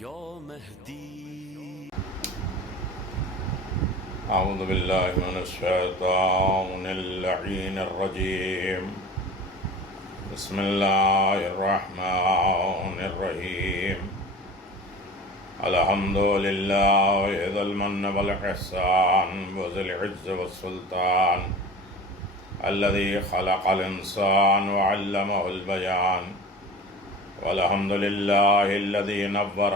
یا مهدی. أعوذ بالله من الشيطان اللعين الرجيم. بسم الله الرحمن الرحيم. الحمد لله ذي المن والإحسان وذي العز والسلطان الذي خلق الإنسان وعلمه البيان. والحمد لله الذي نور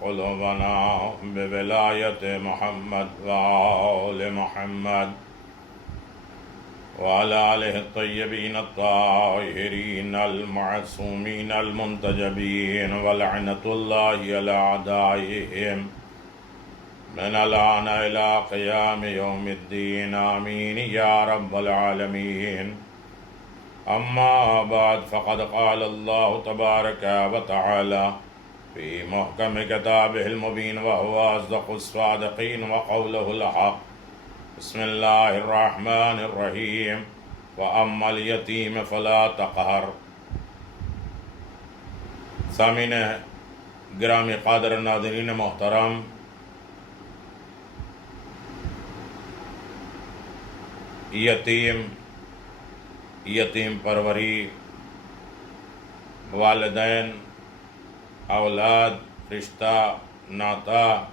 قلوبنا بولاية محمد وآل محمد وعلى آله الطيبين الطاهرين المعصومين المنتجبين ولعنة الله على أعدائهم من الآن إلى قيام يوم الدين. آمين يا رب العالمين. أما بعد، فقد قال الله تبارك وتعالى في محكم كتابه المبين وهو أصدق الصادقين وقوله الحق. بسم الله الرحمن الرحيم. وأما اليتيم فلا تقهر. سامعین گرامی قادر ناظرین محترم، یتیم پروری، والدین، اولاد، رشتہ ناتا،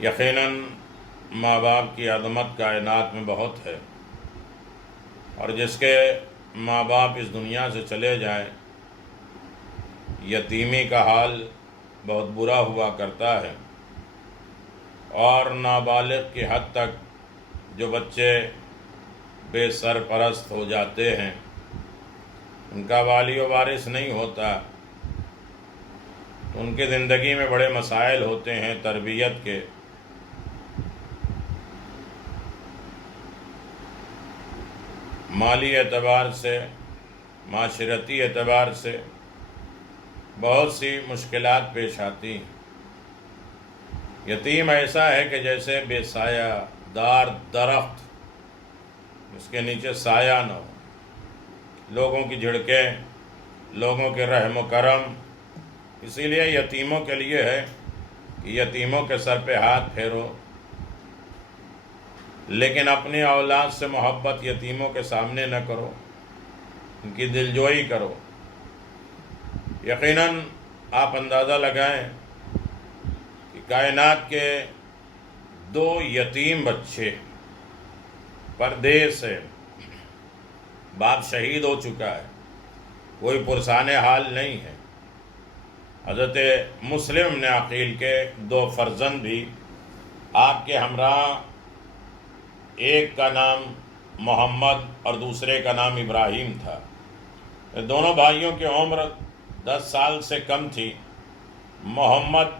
یقیناً ماں باپ کی عظمت کائنات میں بہت ہے، اور جس کے ماں باپ اس دنیا سے چلے جائیں، یتیمی کا حال بہت برا ہوا کرتا ہے، اور نابالغ کی حد تک جو بچے بے سرپرست ہو جاتے ہیں، ان کا والی و وارث نہیں ہوتا، تو ان کی زندگی میں بڑے مسائل ہوتے ہیں تربیت کے۔ مالی اعتبار سے، معاشرتی اعتبار سے بہت سی مشکلات پیش آتی ہیں۔ یتیم ایسا ہے کہ جیسے بے سایہ دار درخت، اس کے نیچے سایہ نہ ہو، لوگوں کی جھڑکیں، لوگوں کے رحم و کرم۔ اسی لیے یتیموں کے لیے ہے کہ یتیموں کے سر پہ ہاتھ پھیرو، لیکن اپنی اولاد سے محبت یتیموں کے سامنے نہ کرو، ان کی دلجوئی کرو۔ یقیناً آپ اندازہ لگائیں کہ کائنات کے 2 یتیم بچے پردے سے، باپ شہید ہو چکا ہے، کوئی پرسان حال نہیں ہے۔ حضرت مسلم نے عقیل کے 2 فرزند بھی آپ کے ہمراہ، ایک کا نام محمد اور دوسرے کا نام ابراہیم تھا۔ دونوں بھائیوں کی عمر 10 سال سے کم تھی۔ محمد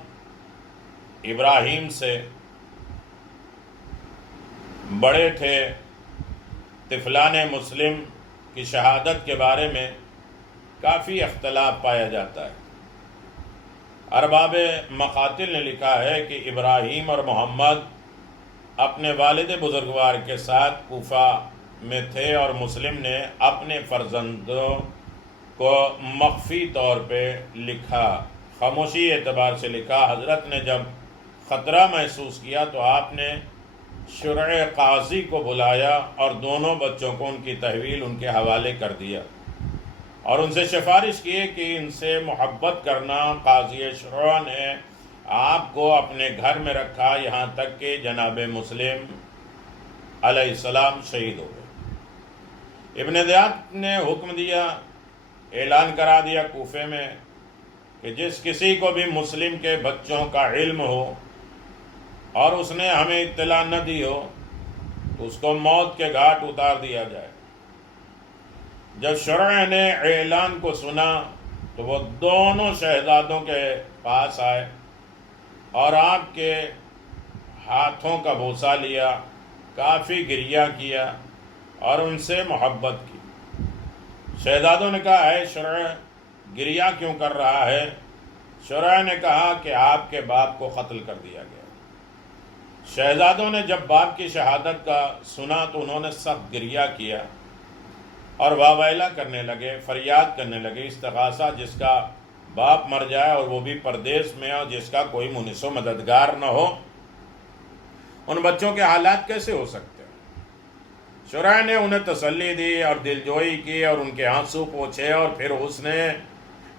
ابراہیم سے بڑے تھے۔ طفلان مسلم کی شہادت کے بارے میں کافی اختلاف پایا جاتا ہے۔ ارباب مقاتل نے لکھا ہے کہ ابراہیم اور محمد اپنے والد بزرگوار کے ساتھ کوفہ میں تھے، اور مسلم نے اپنے فرزندوں کو مخفی طور پہ لکھا، خاموشی اعتبار سے لکھا۔ حضرت نے جب خطرہ محسوس کیا تو آپ نے شرع قاضی کو بلایا اور دونوں بچوں کو ان کی تحویل ان کے حوالے کر دیا، اور ان سے سفارش کی کہ ان سے محبت کرنا۔ قاضی شرع نے آپ کو اپنے گھر میں رکھا یہاں تک کہ جناب مسلم علیہ السلام شہید ہو گئے۔ ابن زیاد نے حکم دیا، اعلان کرا دیا کوفے میں کہ جس کسی کو بھی مسلم کے بچوں کا علم ہو اور اس نے ہمیں اطلاع نہ دی ہو تو اس کو موت کے گھاٹ اتار دیا جائے۔ جب شرع نے اعلان کو سنا تو وہ دونوں شہزادوں کے پاس آئے اور آپ کے ہاتھوں کا بوسہ لیا، کافی گریہ کیا اور ان سے محبت کی۔ شہزادوں نے کہا، اے شرع، گریہ کیوں کر رہا ہے؟ شرع نے کہا کہ آپ کے باپ کو قتل کر دیا گیا۔ شہزادوں نے جب باپ کی شہادت کا سنا تو انہوں نے سخت گریہ کیا اور واویلا کرنے لگے، فریاد کرنے لگے، استغاثہ جس کا باپ مر جائے اور وہ بھی پردیس میں اور جس کا کوئی منس و مددگار نہ ہو، ان بچوں کے حالات کیسے ہو سکتے ہیں؟ شرح نے انہیں تسلی دی اور دلجوئی کی اور ان کے آنسو پوچھے، اور پھر اس نے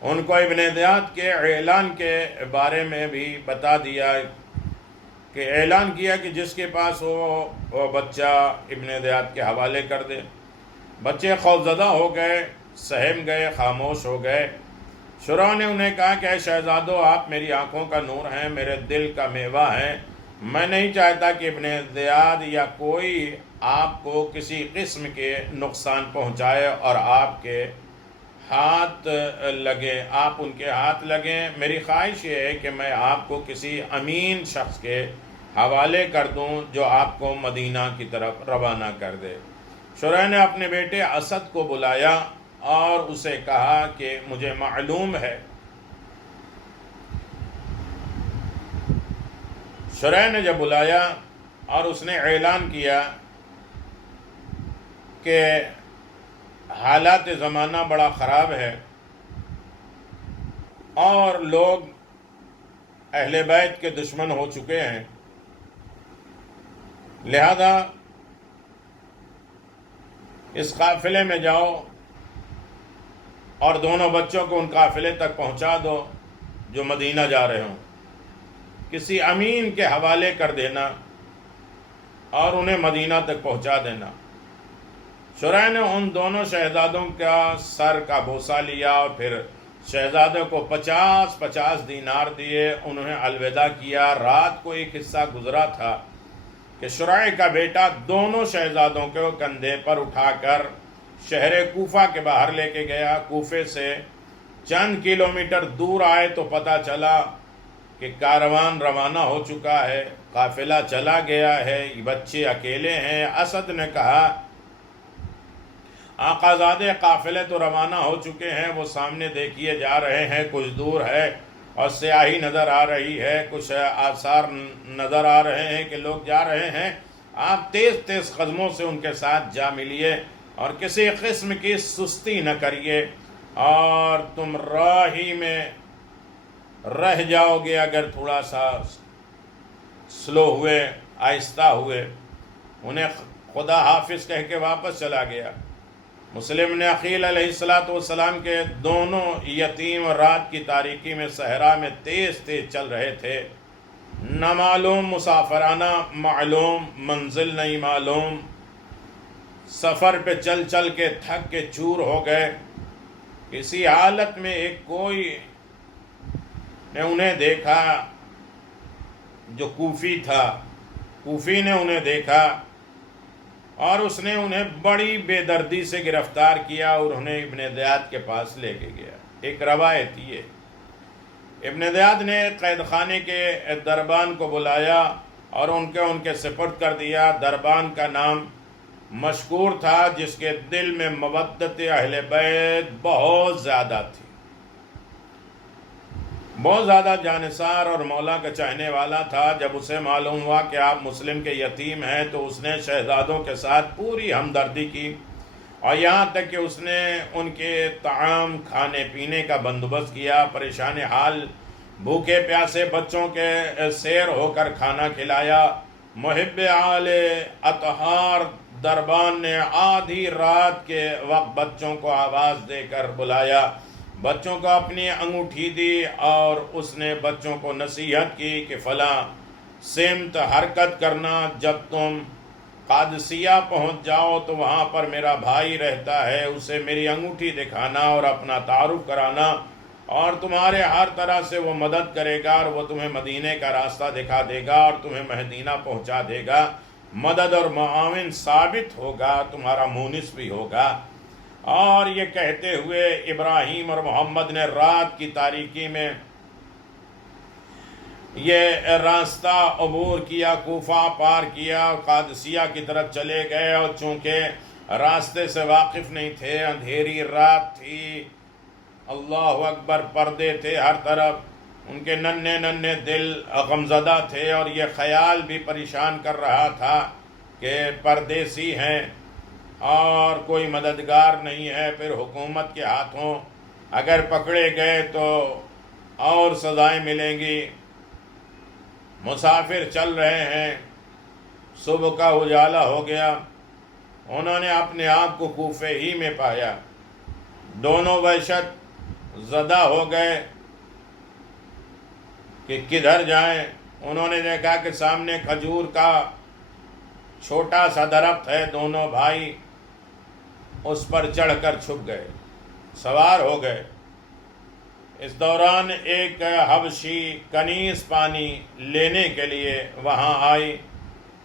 ان کو ابن دیات کے اعلان کے بارے میں بھی بتا دیا کہ اعلان کیا کہ جس کے پاس ہو وہ بچہ ابن دیات کے حوالے کر دے۔ بچے خوفزدہ ہو گئے، سہم گئے، خاموش ہو گئے۔ شرح نے انہیں کہا کہ اے شہزادو، آپ میری آنکھوں کا نور ہیں، میرے دل کا میوہ ہیں، میں نہیں چاہتا کہ ابن زیاد یا کوئی آپ کو کسی قسم کے نقصان پہنچائے اور آپ کے ہاتھ لگے، آپ ان کے ہاتھ لگیں۔ میری خواہش یہ ہے کہ میں آپ کو کسی امین شخص کے حوالے کر دوں جو آپ کو مدینہ کی طرف روانہ کر دے۔ شرح نے اپنے بیٹے اسد کو بلایا اور اسے کہا کہ مجھے معلوم ہے، شرح نے جب بلایا اور اس نے اعلان کیا کہ حالات زمانہ بڑا خراب ہے اور لوگ اہل بیت کے دشمن ہو چکے ہیں، لہذا اس قافلے میں جاؤ اور دونوں بچوں کو ان قافلے تک پہنچا دو جو مدینہ جا رہے ہوں، کسی امین کے حوالے کر دینا اور انہیں مدینہ تک پہنچا دینا۔ شرح نے ان دونوں شہزادوں کا سر کا بوسہ لیا اور پھر شہزادوں کو 50 دینار دیے، انہیں الوداع کیا۔ رات کو ایک حصہ گزرا تھا کہ شرح کا بیٹا دونوں شہزادوں کو کندھے پر اٹھا کر شہر کوفہ کے باہر لے کے گیا۔ کوفے سے چند کلومیٹر دور آئے تو پتہ چلا کہ کاروان روانہ ہو چکا ہے، قافلہ چلا گیا ہے، یہ بچے اکیلے ہیں۔ اسد نے کہا آقازادے قافلے تو روانہ ہو چکے ہیں، وہ سامنے دیکھیے جا رہے ہیں، کچھ دور ہے اور سیاہی نظر آ رہی ہے، کچھ آثار نظر آ رہے ہیں کہ لوگ جا رہے ہیں۔ آپ تیز قدموں سے ان کے ساتھ جا ملیے اور کسی قسم کی سستی نہ کریے، اور تم راہی میں رہ جاؤ گے اگر تھوڑا سا سلو ہوئے، آہستہ ہوئے۔ انہیں خدا حافظ کہہ کے واپس چلا گیا۔ مسلم نے عقیل علیہ السلام کے دونوں یتیم رات کی تاریکی میں صحرا میں تیز چل رہے تھے، نہ معلوم مسافرانہ معلوم منزل نہیں معلوم، سفر پہ چل کے تھک کے چور ہو گئے۔ اسی حالت میں ایک کوئی نے انہیں دیکھا جو کوفی تھا، کوفی نے انہیں دیکھا اور اس نے انہیں بڑی بے دردی سے گرفتار کیا اور انہیں ابن زیاد کے پاس لے کے گیا۔ ایک روایت یہ، ابن زیاد نے قید خانے کے دربان کو بلایا اور ان کے سپرد کر دیا۔ دربان کا نام مشکور تھا، جس کے دل میں مودت اہل بیت بہت زیادہ تھی، بہت زیادہ جانثار اور مولا کا چاہنے والا تھا۔ جب اسے معلوم ہوا کہ آپ مسلم کے یتیم ہیں تو اس نے شہزادوں کے ساتھ پوری ہمدردی کی اور یہاں تک کہ اس نے ان کے طعام کھانے پینے کا بندوبست کیا، پریشان حال بھوکے پیاسے بچوں کے سیر ہو کر کھانا کھلایا۔ محب آل اطہار دربان نے آدھی رات کے وقت بچوں کو آواز دے کر بلایا، بچوں کو اپنی انگوٹھی دی اور اس نے بچوں کو نصیحت کی کہ فلاں سمت حرکت کرنا، جب تم قادسیہ پہنچ جاؤ تو وہاں پر میرا بھائی رہتا ہے، اسے میری انگوٹھی دکھانا اور اپنا تعارف کرانا، اور تمہارے ہر طرح سے وہ مدد کرے گا اور وہ تمہیں مدینے کا راستہ دکھا دے گا اور تمہیں مدینہ پہنچا دے گا، مدد اور معاون ثابت ہوگا، تمہارا مونس بھی ہوگا۔ اور یہ کہتے ہوئے ابراہیم اور محمد نے رات کی تاریکی میں یہ راستہ عبور کیا، کوفہ پار کیا اور قادسیہ کی طرف چلے گئے، اور چونکہ راستے سے واقف نہیں تھے، اندھیری رات تھی، اللہ اکبر، پردے تھے ہر طرف، ان کے ننھے دل غمزدہ تھے اور یہ خیال بھی پریشان کر رہا تھا کہ پردیسی ہیں اور کوئی مددگار نہیں ہے، پھر حکومت کے ہاتھوں اگر پکڑے گئے تو اور سزائیں ملیں گی۔ مسافر چل رہے ہیں، صبح کا اجالا ہو گیا، انہوں نے اپنے آپ کو کوفے ہی میں پایا۔ دونوں وحشت زدہ ہو گئے کہ کدھر جائیں۔ انہوں نے دیکھا کہ سامنے کھجور کا چھوٹا سا درخت ہے، دونوں بھائی اس پر چڑھ کر چھپ گئے، سوار ہو گئے۔ اس دوران ایک حبشی کنیز پانی لینے کے لیے وہاں آئی،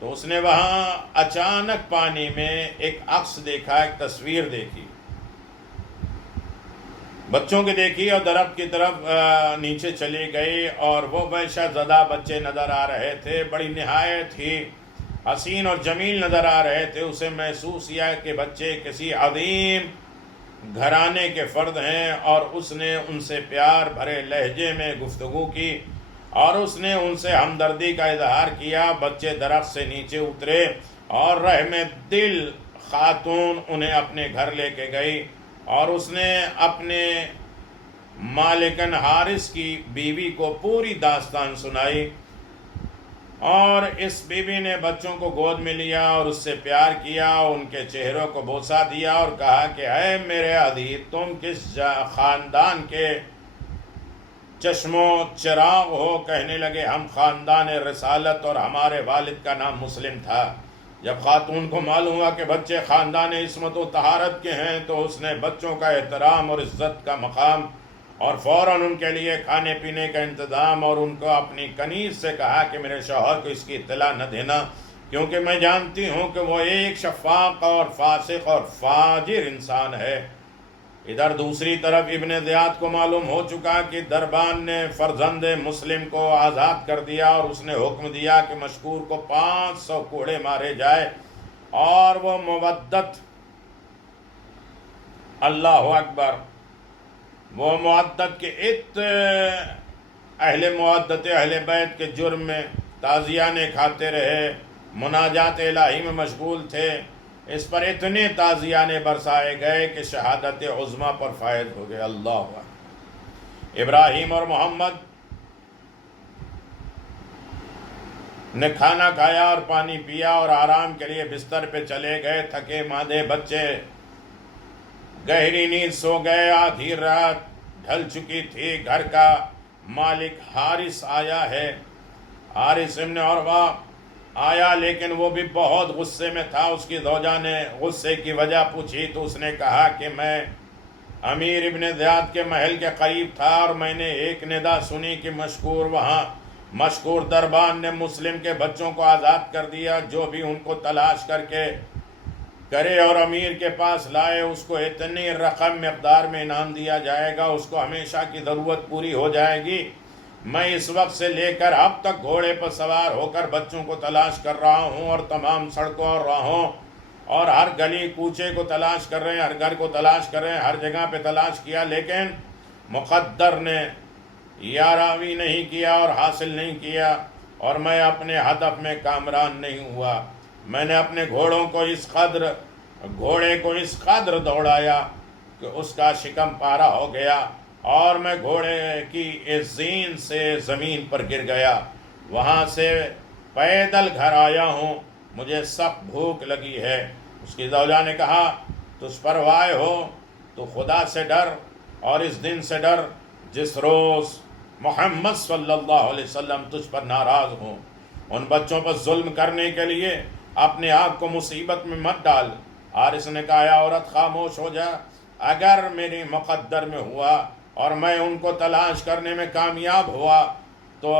تو اس نے وہاں اچانک پانی میں ایک عکس دیکھا، ایک تصویر دیکھی، بچوں کی دیکھی، اور درخت کی طرف نیچے چلی گئی، اور وہ وحشت زدہ بچے نظر آ رہے تھے، بڑی نہایت ہی حسین اور جمیل نظر آ رہے تھے۔ اسے محسوس کیا کہ بچے کسی عظیم گھرانے کے فرد ہیں، اور اس نے ان سے پیار بھرے لہجے میں گفتگو کی، اور اس نے ان سے ہمدردی کا اظہار کیا۔ بچے درخت سے نیچے اترے، اور رحم دل خاتون انہیں اپنے گھر لے کے گئی، اور اس نے اپنے مالکن حارث کی بیوی کو پوری داستان سنائی، اور اس بیوی نے بچوں کو گود میں لیا اور اس سے پیار کیا، ان کے چہروں کو بوسہ دیا اور کہا کہ اے میرے عزیز، تم کس خاندان کے چشم و چراغ ہو؟ کہنے لگے ہم خاندان رسالت، اور ہمارے والد کا نام مسلم تھا۔ جب خاتون کو معلوم ہوا کہ بچے خاندان عصمت و طہارت کے ہیں، تو اس نے بچوں کا احترام اور عزت کا مقام، اور فوراً ان کے لیے کھانے پینے کا انتظام، اور ان کو اپنی کنیز سے کہا کہ میرے شوہر کو اس کی اطلاع نہ دینا، کیونکہ میں جانتی ہوں کہ وہ ایک شفاق اور فاسق اور فاجر انسان ہے۔ ادھر دوسری طرف ابن زیاد کو معلوم ہو چکا کہ دربان نے فرزند مسلم کو آزاد کر دیا، اور اس نے حکم دیا کہ مشکور کو 500 کوڑے مارے جائے، اور وہ مودت، اللہ اکبر، وہ مودت کے اہل مودت اہل بیت کے جرم میں تعزیانے کھاتے رہے، مناجات الہی میں مشغول تھے۔ اس پر اتنے تعزیانے برسائے گئے کہ شہادت عظمیٰ پر فائز ہو گئے۔ اللہ اکبر۔ ابراہیم اور محمد نے کھانا کھایا اور پانی پیا، اور آرام کے لیے بستر پہ چلے گئے۔ تھکے ماندے بچے گہری نیند سو گئے۔ آدھی رات ڈھل چکی تھی۔ گھر کا مالک حارث آیا ہے، حارث ابن عروہ آیا، لیکن وہ بھی بہت غصے میں تھا۔ اس کی زوجہ نے غصے کی وجہ پوچھی تو اس نے کہا کہ میں امیر ابن زیاد کے محل کے قریب تھا، اور میں نے ایک ندا سنی کہ مشکور دربان نے مسلم کے بچوں کو آزاد کر دیا، جو بھی ان کو تلاش کر کے کرے اور امیر کے پاس لائے، اس کو اتنی رقم مقدار میں انعام دیا جائے گا، اس کو ہمیشہ کی ضرورت پوری ہو جائے گی۔ میں اس وقت سے لے کر اب تک گھوڑے پر سوار ہو کر بچوں کو تلاش کر رہا ہوں، اور تمام سڑکوں اور راہوں اور ہر گلی کوچے کو تلاش کر رہے ہیں، ہر گھر کو تلاش کر رہے ہیں، ہر جگہ پہ تلاش کیا، لیکن مقدر نے یاراوی نہیں کیا اور حاصل نہیں کیا، اور میں اپنے ہدف میں کامران نہیں ہوا۔ میں نے اپنے گھوڑے کو اس قدر دوڑایا کہ اس کا شکم پارا ہو گیا، اور میں گھوڑے کی اس زین سے زمین پر گر گیا۔ وہاں سے پیدل گھر آیا ہوں، مجھے سخت بھوک لگی ہے۔ اس کی زوجہ نے کہا تجھ پر وائے ہو تو خدا سے ڈر، اور اس دن سے ڈر جس روز محمد صلی اللہ علیہ وسلم تجھ پر ناراض ہوں۔ ان بچوں پر ظلم کرنے کے لیے اپنے آپ کو مصیبت میں مت ڈال۔ حارث نے کہا یا عورت خاموش ہو جا، اگر میری مقدر میں ہوا اور میں ان کو تلاش کرنے میں کامیاب ہوا تو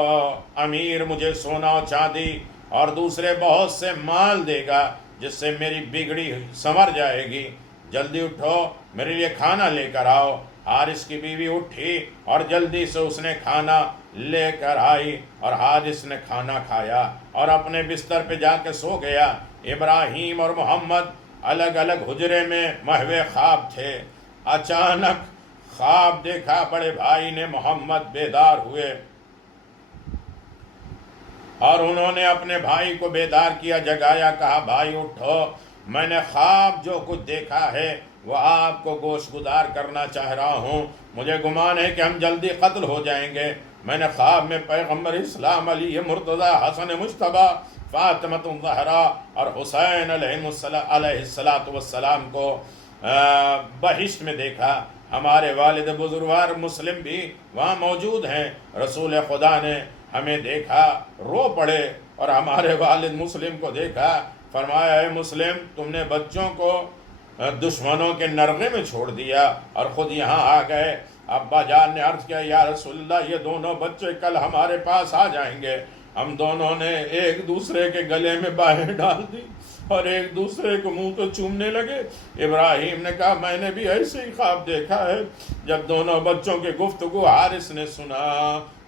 امیر مجھے سونا و چاندی اور دوسرے بہت سے مال دے گا، جس سے میری بگڑی سنور جائے گی۔ جلدی اٹھو، میرے لیے کھانا لے کر آؤ۔ حارث کی بیوی اٹھی اور جلدی سے اس نے کھانا لے کر آئی، اور حارث نے کھانا کھایا اور اپنے بستر پہ جا کے سو گیا۔ ابراہیم اور محمد الگ الگ حجرے میں محو خواب تھے۔ اچانک خواب دیکھا، بڑے بھائی نے محمد بیدار ہوئے اور انہوں نے اپنے بھائی کو بیدار کیا، جگایا، کہا بھائی اٹھو، میں نے خواب جو کچھ دیکھا ہے وہ آپ کو گوشت گدار کرنا چاہ رہا ہوں، مجھے گمان ہے کہ ہم جلدی قتل ہو جائیں گے۔ میں نے خواب میں پیغمبر اسلام علی مرتضیٰ، حسن مجتبیٰ، فاطمۃ الزہرا اور حسین علیہ السلام کو بہشت میں دیکھا۔ ہمارے والد بزرگوار مسلم بھی وہاں موجود ہیں۔ رسول خدا نے ہمیں دیکھا، رو پڑے، اور ہمارے والد مسلم کو دیکھا، فرمایا اے مسلم، تم نے بچوں کو دشمنوں کے نرغے میں چھوڑ دیا اور خود یہاں آ گئے۔ ابا جان نے عرض کیا یا رسول اللہ، یہ دونوں بچے کل ہمارے پاس آ جائیں گے۔ ہم دونوں نے ایک دوسرے کے گلے میں باہیں ڈال دی اور ایک دوسرے کو منہ کو چومنے لگے۔ ابراہیم نے کہا میں نے بھی ایسے ہی خواب دیکھا ہے۔ جب دونوں بچوں کی گفتگو حارث نے سنا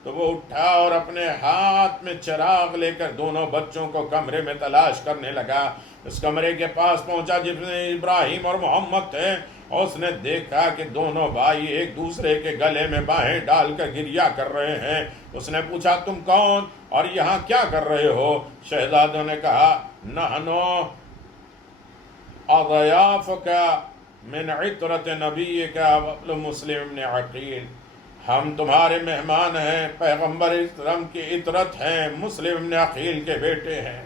تو وہ اٹھا اور اپنے ہاتھ میں چراغ لے کر دونوں بچوں کو کمرے میں تلاش کرنے لگا۔ اس کمرے کے پاس پہنچا جس میں ابراہیم اور محمد تھے، اور اس نے دیکھا کہ دونوں بھائی ایک دوسرے کے گلے میں باہیں ڈال کر گریہ کر رہے ہیں۔ اس نے پوچھا تم کون اور یہاں کیا کر رہے ہو؟ شہزادوں نے کہا نحنو اضیافک من عطرت نبیک مسلم بن عقیل، ہم تمہارے مہمان ہیں، پیغمبر اسلام کی عطرت ہیں، مسلم بن عقیل کے بیٹے ہیں۔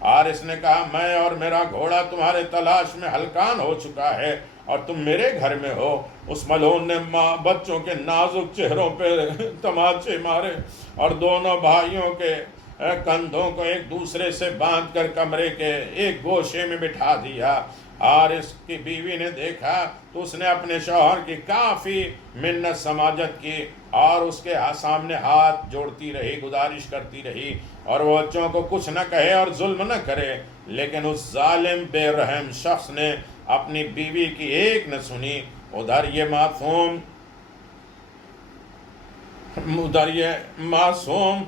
حارث نے کہا میں اور میرا گھوڑا تمہارے تلاش میں ہلکان ہو چکا ہے اور تم میرے گھر میں ہو۔ اس ملعون نے بچوں کے نازک چہروں پہ تماچے مارے اور دونوں بھائیوں کے کندھوں کو ایک دوسرے سے باندھ کر کمرے کے ایک گوشے میں بٹھا دیا۔ حارث کی بیوی نے دیکھا تو اس نے اپنے شوہر کی کافی منت سماجت کی اور اس کے سامنے ہاتھ جوڑتی رہی، گزارش کرتی رہی اور وہ بچوں کو کچھ نہ کہے اور ظلم نہ کرے، لیکن اس ظالم بے رحم شخص نے اپنی بیوی کی ایک نہ سنی۔ ادھر یہ معصوم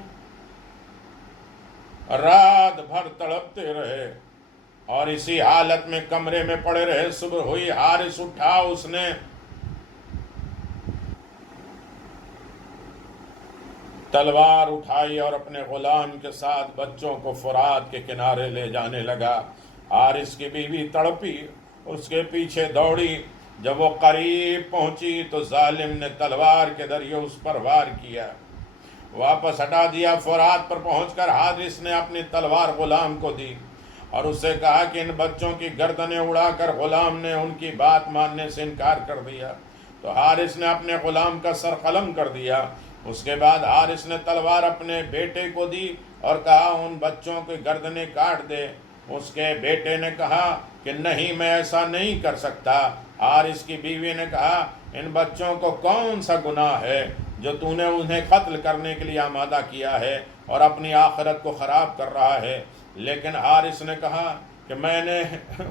رات بھر تڑپتے رہے اور اسی حالت میں کمرے میں پڑے رہے۔ صبح ہوئی، حارث اٹھا، اس نے تلوار اٹھائی اور اپنے غلام کے ساتھ بچوں کو فرات کے کنارے لے جانے لگا۔ حارث کی بیوی تڑپی، اس کے پیچھے دوڑی۔ جب وہ قریب پہنچی تو ظالم نے تلوار کے ذریعے اس پر وار کیا، واپس ہٹا دیا۔ فرات پر پہنچ کر حارث نے اپنی تلوار غلام کو دی اور اس سے کہا کہ ان بچوں کی گردنیں اڑا کر۔ غلام نے ان کی بات ماننے سے انکار کر دیا تو حارث نے اپنے غلام کا سر قلم کر دیا۔ اس کے بعد حارث نے تلوار اپنے بیٹے کو دی اور کہا ان بچوں کی گردنیں کاٹ دے۔ اس کے بیٹے نے کہا کہ نہیں، میں ایسا نہیں کر سکتا۔ حارث کی بیوی نے کہا ان بچوں کو کون سا گناہ ہے جو تو نے انہیں قتل کرنے کے لیے آمادہ کیا ہے اور اپنی آخرت کو خراب کر رہا ہے؟ لیکن حارث نے کہا کہ میں نے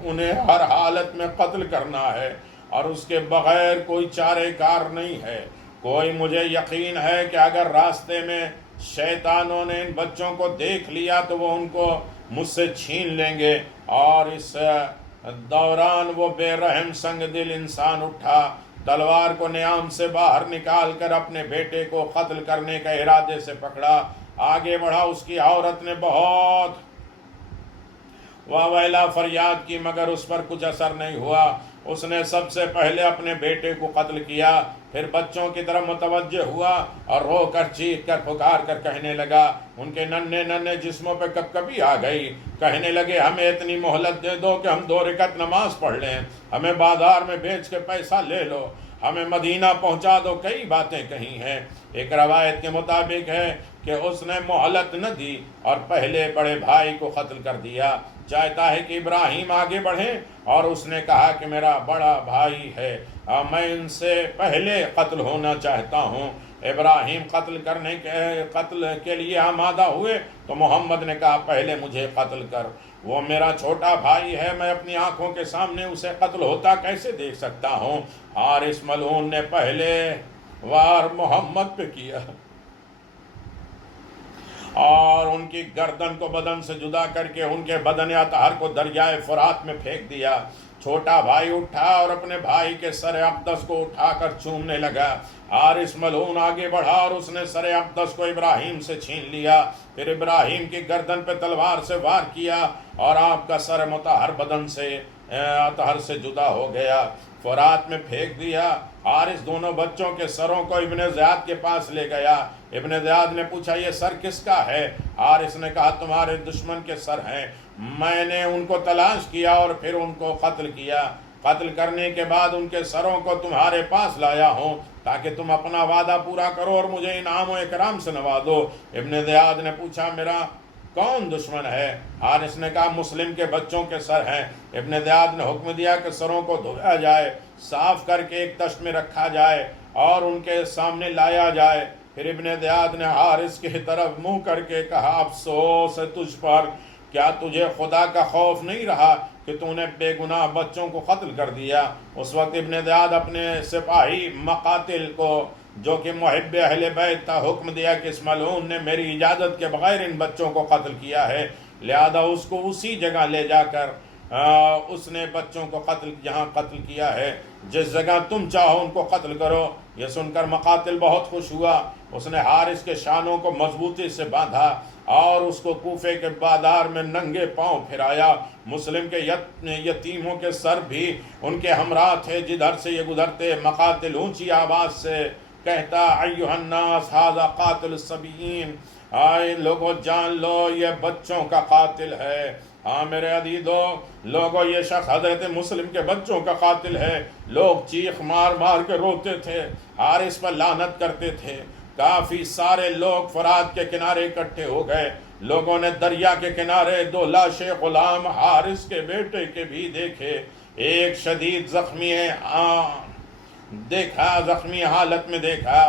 انہیں ہر حالت میں قتل کرنا ہے اور اس کے بغیر کوئی چارہ کار نہیں ہے۔ کوئی مجھے یقین ہے کہ اگر راستے میں شیطانوں نے ان بچوں کو دیکھ لیا تو وہ ان کو مجھ سے چھین لیں گے۔ اور اس دوران وہ بے رحم سنگ دل انسان اٹھا، تلوار کو نیام سے باہر نکال کر اپنے بیٹے کو قتل کرنے کا ارادے سے پکڑا، آگے بڑھا۔ اس کی عورت نے بہت واہ ویلا فریاد کی مگر اس پر کچھ اثر نہیں ہوا۔ اس نے سب سے پہلے اپنے بیٹے کو قتل کیا، پھر بچوں کی طرف متوجہ ہوا اور رو کر چیخ کر پکار کر کہنے لگا، ان کے ننھے ننھے جسموں پہ کپکپی آ گئی۔ کہنے لگے ہمیں اتنی مہلت دے دو کہ ہم 2 رکعت نماز پڑھ لیں، ہمیں بازار میں بیچ کے پیسہ لے لو، ہمیں مدینہ پہنچا دو۔ کئی باتیں کہی ہیں۔ ایک روایت کے مطابق ہے کہ اس نے مہلت نہ دی اور پہلے بڑے بھائی کو قتل کر دیا۔ چاہتا ہے کہ ابراہیم آگے بڑھیں اور اس نے کہا کہ میرا بڑا بھائی ہے اور میں ان سے پہلے قتل ہونا چاہتا ہوں۔ ابراہیم قتل کے لیے آمادہ ہوئے تو محمد نے کہا پہلے مجھے قتل کر، وہ میرا چھوٹا بھائی ہے، میں اپنی آنکھوں کے سامنے اسے قتل ہوتا کیسے دیکھ سکتا ہوں۔ حارث ملعون نے پہلے وار محمد پہ کیا اور ان کی گردن کو بدن سے جدا کر کے ان کے بدن اطہر کو دریائے فرات میں پھینک دیا۔ چھوٹا بھائی اٹھا اور اپنے بھائی کے سر اقدس کو اٹھا کر چومنے لگا۔ حارث ملعون آگے بڑھا اور اس نے سر اقدس کو ابراہیم سے چھین لیا، پھر ابراہیم کی گردن پہ تلوار سے وار کیا اور آپ کا سر مطہر بدن سے اطہر سے جدا ہو گیا، فرات میں پھینک دیا۔ حارث دونوں بچوں کے سروں کو ابن زیاد کے پاس لے گیا۔ ابن زیاد نے پوچھا یہ سر کس کا ہے؟ حارث نے کہا تمہارے دشمن کے سر ہیں، میں نے ان کو تلاش کیا اور پھر ان کو قتل کیا، قتل کرنے کے بعد ان کے سروں کو تمہارے پاس لایا ہوں تاکہ تم اپنا وعدہ پورا کرو اور مجھے انعام و اکرام سے نوازو۔ ابن زیاد نے پوچھا میرا کون دشمن ہے؟ حارث نے کہا مسلم کے بچوں کے سر ہیں۔ ابن زیاد نے حکم دیا کہ سروں کو دھویا جائے، صاف کر کے ایک تشت میں رکھا جائے اور ان کے سامنے لایا جائے۔ پھر ابن زیاد نے حارث کی طرف منہ کر کے کہا افسوس ہے تجھ پر، کیا تجھے خدا کا خوف نہیں رہا کہ تو نے بے گناہ بچوں کو قتل کر دیا؟ اس وقت ابن زیاد اپنے سپاہی مقاتل کو جو کہ محب اہل بیت تھا حکم دیا کہ اس ملعون نے میری اجازت کے بغیر ان بچوں کو قتل کیا ہے، لہذا اس کو اسی جگہ لے جا کر اس نے بچوں کو جہاں قتل کیا ہے جس جگہ تم چاہو ان کو قتل کرو۔ یہ سن کر مقاتل بہت خوش ہوا، اس نے حارث کے شانوں کو مضبوطی سے باندھا اور اس کو کوفے کے بازار میں ننگے پاؤں پھرایا۔ مسلم کے یتیموں کے سر بھی ان کے ہمراہ تھے، جدھر سے یہ گزرتے مقاتل اونچی آواز سے کہتا ایھا الناس ھذا قاتل الصبیین، آئے لوگوں جان لو یہ بچوں کا قاتل ہے۔ ہاں میرے عزیزو لوگوں یہ شخص حضرت مسلم کے بچوں کا قاتل ہے۔ لوگ چیخ مار مار کے روتے تھے، حارث پر لعنت کرتے تھے۔ کافی سارے لوگ فرات کے کنارے اکٹھے ہو گئے۔ لوگوں نے دریا کے کنارے 2 لاشیں غلام حارث کے بیٹے کے بھی دیکھے، ایک شدید زخمی زخمی حالت میں دیکھا۔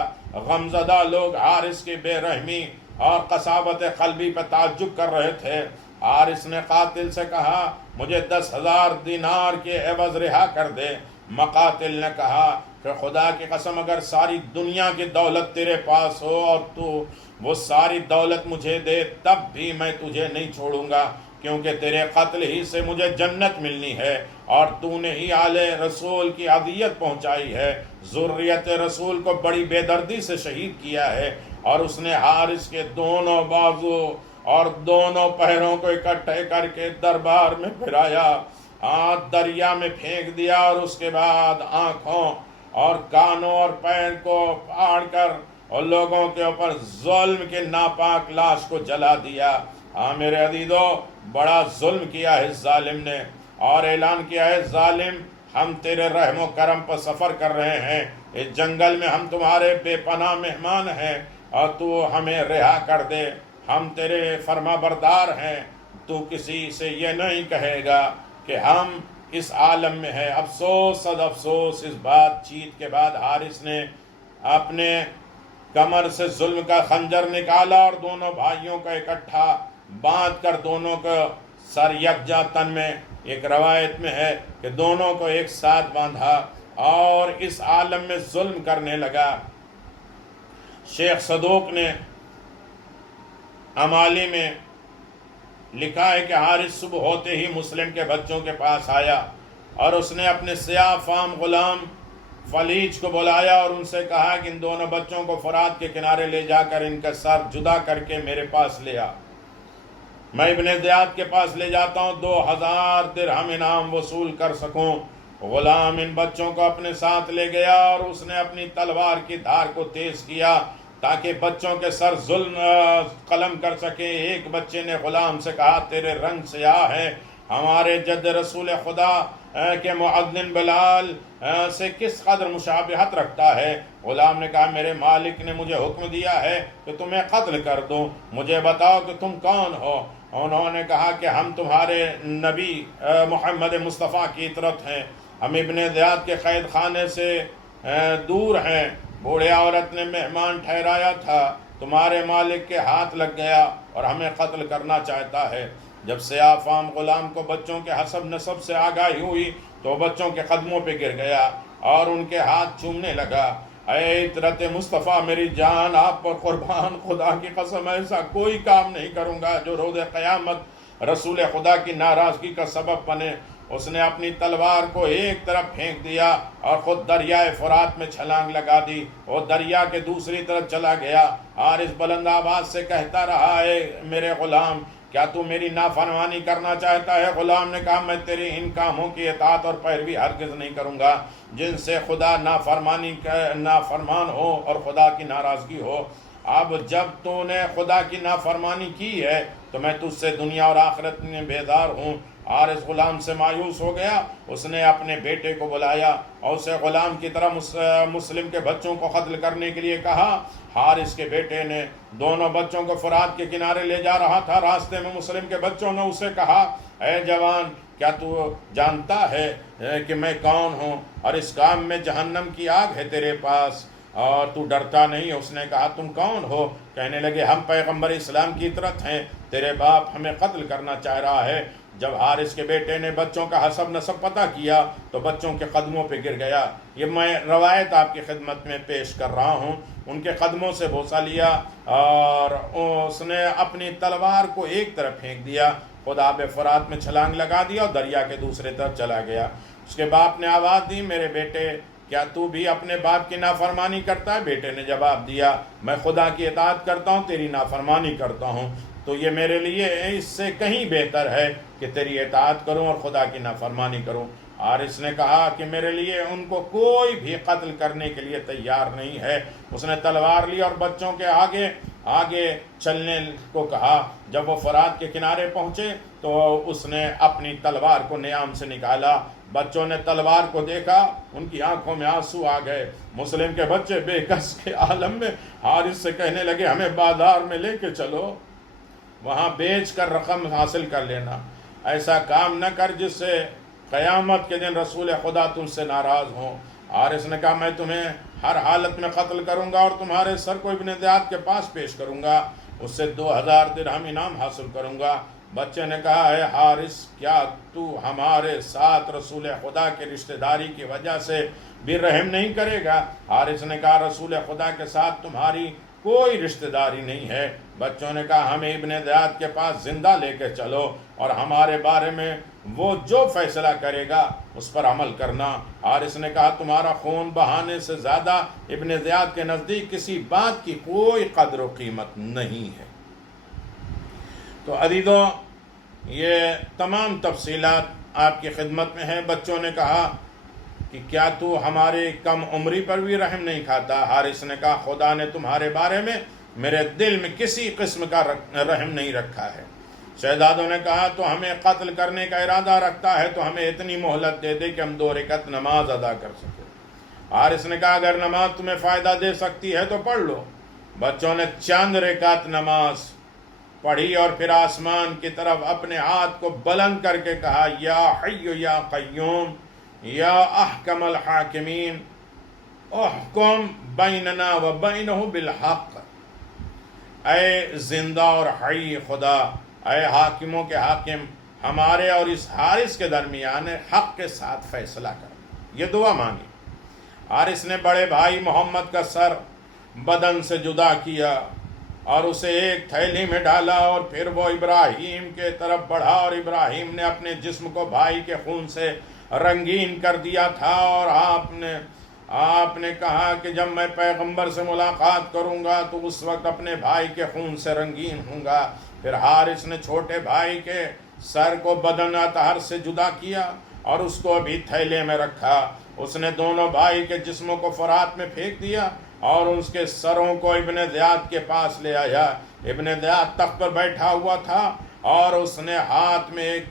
غمزدہ لوگ حارث کی بے رحمی اور قساوت قلبی پر تعجب کر رہے تھے۔ حارث نے قاتل سے کہا مجھے 10,000 دینار کے عوض رہا کر دے۔ مقاتل نے کہا کہ خدا کی قسم اگر ساری دنیا کی دولت تیرے پاس ہو اور تو وہ ساری دولت مجھے دے تب بھی میں تجھے نہیں چھوڑوں گا، کیونکہ تیرے قتل ہی سے مجھے جنت ملنی ہے اور تو نے ہی آل رسول کی اذیت پہنچائی ہے، ذریت رسول کو بڑی بے دردی سے شہید کیا ہے۔ اور اس نے حارث کے دونوں بازو اور دونوں پیروں کو اکٹھے کر کے دربار میں پھرایا، دریا میں پھینک دیا اور اس کے بعد آنکھوں اور کانوں اور پیر کو پھاڑ کر اور لوگوں کے اوپر ظلم کے ناپاک لاش کو جلا دیا۔ ہاں میرے عزیزو بڑا ظلم کیا ہے اس ظالم نے، اور اعلان کیا ہے ظالم ہم تیرے رحم و کرم پر سفر کر رہے ہیں، اس جنگل میں ہم تمہارے بے پناہ مہمان ہیں اور تو ہمیں رہا کر دے، ہم تیرے فرما بردار ہیں، تو کسی سے یہ نہیں کہے گا کہ ہم اس عالم میں ہے۔ افسوس صد افسوس۔ اس بات چیت کے بعد حارث نے اپنے کمر سے ظلم کا خنجر نکالا اور دونوں بھائیوں کا اکٹھا باندھ کر دونوں کو سر یکجا تن میں، ایک روایت میں ہے کہ دونوں کو ایک ساتھ باندھا اور اس عالم میں ظلم کرنے لگا۔ شیخ صدوق نے امالی میں لکھا ہے کہ حارث صبح ہوتے ہی مسلم کے بچوں کے پاس آیا اور اس نے اپنے سیاہ فام غلام فلیج کو بلایا اور ان سے کہا کہ ان دونوں بچوں کو فرات کے کنارے لے جا کر ان کا سر جدا کر کے میرے پاس لے آ، میں ابن زیاد کے پاس لے جاتا ہوں، 2,000 درہم انعام وصول کر سکوں۔ غلام ان بچوں کو اپنے ساتھ لے گیا اور اس نے اپنی تلوار کی دھار کو تیز کیا تاکہ بچوں کے سر قلم کر سکے۔ ایک بچے نے غلام سے کہا تیرے رنگ سیاہ ہے، ہمارے جد رسول خدا کے مؤذن بلال سے کس قدر مشابہت رکھتا ہے۔ غلام نے کہا میرے مالک نے مجھے حکم دیا ہے کہ تمہیں قتل کر دوں، مجھے بتاؤ کہ تم کون ہو۔ انہوں نے کہا کہ ہم تمہارے نبی محمد مصطفیٰ کی اطرت ہیں، ہم ابن زیاد کے قید خانے سے دور ہیں، بوڑھے عورت نے مہمان ٹھہرایا تھا، تمہارے مالک کے ہاتھ لگ گیا اور ہمیں قتل کرنا چاہتا ہے۔ جب سیاہ فام غلام کو بچوں کے حسب نسب سے آگاہی ہوئی تو بچوں کے قدموں پہ گر گیا اور ان کے ہاتھ چومنے لگا۔ اے اطرت مصطفیٰ میری جان آپ پر قربان، خدا کی قسم ایسا کوئی کام نہیں کروں گا جو روز قیامت رسول خدا کی ناراضگی کا سبب بنے۔ اس نے اپنی تلوار کو ایک طرف پھینک دیا اور خود دریائے فرات میں چھلانگ لگا دی، وہ دریا کے دوسری طرف چلا گیا۔ حارث بلند آواز سے کہتا رہا اے میرے غلام کیا تو میری نافرمانی کرنا چاہتا ہے؟ غلام نے کہا میں تیرے ان کاموں کی اطاعت اور پیروی ہرگز نہیں کروں گا جن سے خدا نافرمان ہو اور خدا کی ناراضگی ہو۔ اب جب تو نے خدا کی نافرمانی کی ہے تو میں تجھ سے دنیا اور آخرت میں بیزار ہوں۔ حارث غلام سے مایوس ہو گیا، اس نے اپنے بیٹے کو بلایا اور اسے غلام کی طرح مسلم کے بچوں کو قتل کرنے کے لیے کہا۔ حارث کے بیٹے نے دونوں بچوں کو فرات کے کنارے لے جا رہا تھا، راستے میں مسلم کے بچوں نے اسے کہا اے جوان، کیا تو جانتا ہے کہ میں کون ہوں اور اس کام میں جہنم کی آگ ہے تیرے پاس اور تو ڈرتا نہیں؟ اس نے کہا تم کون ہو؟ کہنے لگے ہم پیغمبر اسلام کی اطرت ہیں، تیرے باپ ہمیں قتل کرنا چاہ رہا ہے۔ جب حارث کے بیٹے نے بچوں کا حسب نسب پتہ کیا تو بچوں کے قدموں پہ گر گیا۔ یہ میں روایت آپ کی خدمت میں پیش کر رہا ہوں۔ ان کے قدموں سے بوسہ لیا اور اس نے اپنی تلوار کو ایک طرف پھینک دیا، خود آب فرات میں چھلانگ لگا دیا اور دریا کے دوسرے طرف چلا گیا۔ اس کے باپ نے آواز دی میرے بیٹے، کیا تو بھی اپنے باپ کی نافرمانی کرتا ہے؟ بیٹے نے جواب دیا میں خدا کی اطاعت کرتا ہوں، تیری نافرمانی کرتا ہوں، تو یہ میرے لیے اس سے کہیں بہتر ہے کہ تیری اطاعت کروں اور خدا کی نافرمانی کروں۔ حارث نے کہا کہ میرے لیے ان کو کوئی بھی قتل کرنے کے لیے تیار نہیں ہے۔ اس نے تلوار لی اور بچوں کے آگے چلنے کو کہا۔ جب وہ فرات کے کنارے پہنچے تو اس نے اپنی تلوار کو نیام سے نکالا۔ بچوں نے تلوار کو دیکھا، ان کی آنکھوں میں آنسو آ گئے۔ مسلم کے بچے بے کس کے عالم میں حارث سے کہنے لگے ہمیں بازار میں لے کے چلو، وہاں بیچ کر رقم حاصل کر لینا۔ ایسا کام نہ کر جس سے قیامت کے دن رسول خدا تم سے ناراض ہوں۔ حارث نے کہا میں تمہیں ہر حالت میں قتل کروں گا اور تمہارے سر کو ابن زیاد کے پاس پیش کروں گا، اس سے 2000 درہم انعام حاصل کروں گا۔ بچے نے کہا اے حارث، کیا تو ہمارے ساتھ رسول خدا کے رشتہ داری کی وجہ سے بھی رحم نہیں کرے گا؟ حارث نے کہا رسول خدا کے ساتھ تمہاری کوئی رشتہ داری نہیں ہے۔ بچوں نے کہا ہمیں ابن زیاد کے پاس زندہ لے کے چلو اور ہمارے بارے میں وہ جو فیصلہ کرے گا اس پر عمل کرنا۔ حارث نے کہا تمہارا خون بہانے سے زیادہ ابن زیاد کے نزدیک کسی بات کی کوئی قدر و قیمت نہیں ہے۔ تو عزیزوں، یہ تمام تفصیلات آپ کی خدمت میں ہیں۔ بچوں نے کہا کہ کیا تو ہماری کم عمری پر بھی رحم نہیں کھاتا؟ حارث نے کہا خدا نے تمہارے بارے میں میرے دل میں کسی قسم کا رحم نہیں رکھا ہے۔ شہزادوں نے کہا تو ہمیں قتل کرنے کا ارادہ رکھتا ہے تو ہمیں اتنی مہلت دے دے کہ ہم 2 رکعت نماز ادا کر سکیں۔ حارث نے کہا اگر نماز تمہیں فائدہ دے سکتی ہے تو پڑھ لو۔ بچوں نے چند رکعت نماز پڑھی اور پھر آسمان کی طرف اپنے ہاتھ کو بلند کر کے کہا یا حی یا قیوم یا احکم الحاکمین احکم بیننا و بینہ بالحق، اے زندہ اور حی خدا، اے حاکموں کے حاکم، ہمارے اور اس حارث کے درمیان حق کے ساتھ فیصلہ کر۔ یہ دعا مانگی۔ حارث نے بڑے بھائی محمد کا سر بدن سے جدا کیا اور اسے ایک تھیلی میں ڈالا اور پھر وہ ابراہیم کے طرف بڑھا اور ابراہیم نے اپنے جسم کو بھائی کے خون سے رنگین کر دیا تھا اور آپ نے کہا کہ جب میں پیغمبر سے ملاقات کروں گا تو اس وقت اپنے بھائی کے خون سے رنگین ہوں گا۔ پھر حارث نے چھوٹے بھائی کے سر کو بدن اطہر سے جدا کیا اور اس کو بھی تھیلے میں رکھا۔ اس نے دونوں بھائی کے جسموں کو فرات میں پھینک دیا اور اس کے سروں کو ابن زیاد کے پاس لے آیا۔ ابن زیاد تخت پر بیٹھا ہوا تھا اور اس نے ہاتھ میں ایک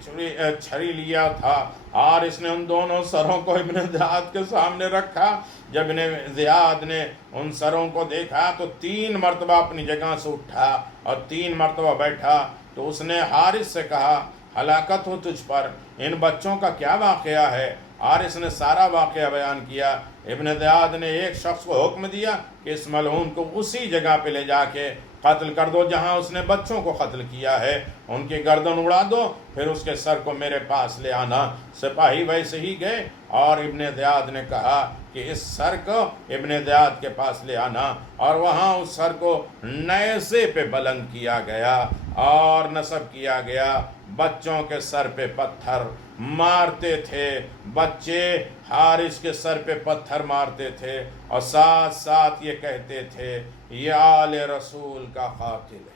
چھری لیا تھا، اور اس نے ان دونوں سروں کو ابن زیاد کے سامنے رکھا۔ جب ابن زیاد نے ان سروں کو دیکھا تو 3 مرتبہ اپنی جگہ سے اٹھا اور 3 مرتبہ بیٹھا۔ تو اس نے حارث سے کہا ہلاکت ہو تجھ پر، ان بچوں کا کیا واقعہ ہے؟ حارث نے سارا واقعہ بیان کیا۔ ابن زیاد نے ایک شخص کو حکم دیا کہ اس ملعون کو اسی جگہ پہ لے جا کے قتل کر دو جہاں اس نے بچوں کو قتل کیا ہے، ان کی گردن اڑا دو، پھر اس کے سر کو میرے پاس لے آنا۔ سپاہی ویسے ہی گئے اور ابن زیاد نے کہا کہ اس سر کو ابن زیاد کے پاس لے آنا، اور وہاں اس سر کو نیزے پہ بلند کیا گیا اور نصب کیا گیا۔ بچوں کے سر پہ پتھر مارتے تھے، بچے حارث کے سر پہ پتھر مارتے تھے اور ساتھ ساتھ یہ کہتے تھے یہ آل رسول کا قاتل ہے۔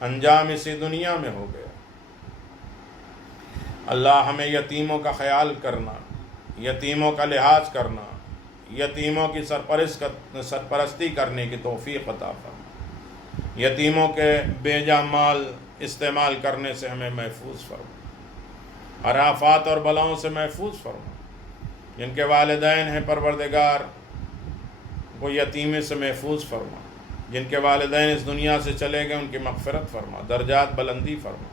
انجام اسی دنیا میں ہو گیا۔ اللہ ہمیں یتیموں کا خیال کرنا، یتیموں کا لحاظ کرنا، یتیموں کی سرپرستی کرنے کی توفیق عطا فرما، یتیموں کے بے جا مال استعمال کرنے سے ہمیں محفوظ فرما، ہر آفات اور بلاؤں سے محفوظ فرما۔ جن کے والدین ہیں پروردگار وہ یتیمے سے محفوظ فرما، جن کے والدین اس دنیا سے چلے گئے ان کی مغفرت فرما، درجات بلندی فرما،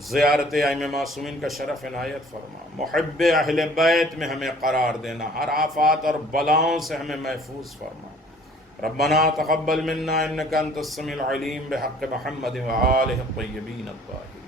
زیارت ائمہ معصومین کا شرف عنایت فرما، محب اہل بیت میں ہمیں قرار دینا، ہر آفات اور بلاؤں سے ہمیں محفوظ فرما۔ ربنا تقبل منا انک انت السمیع العلیم بحق محمد وآلہ الطیبین الطاہرین۔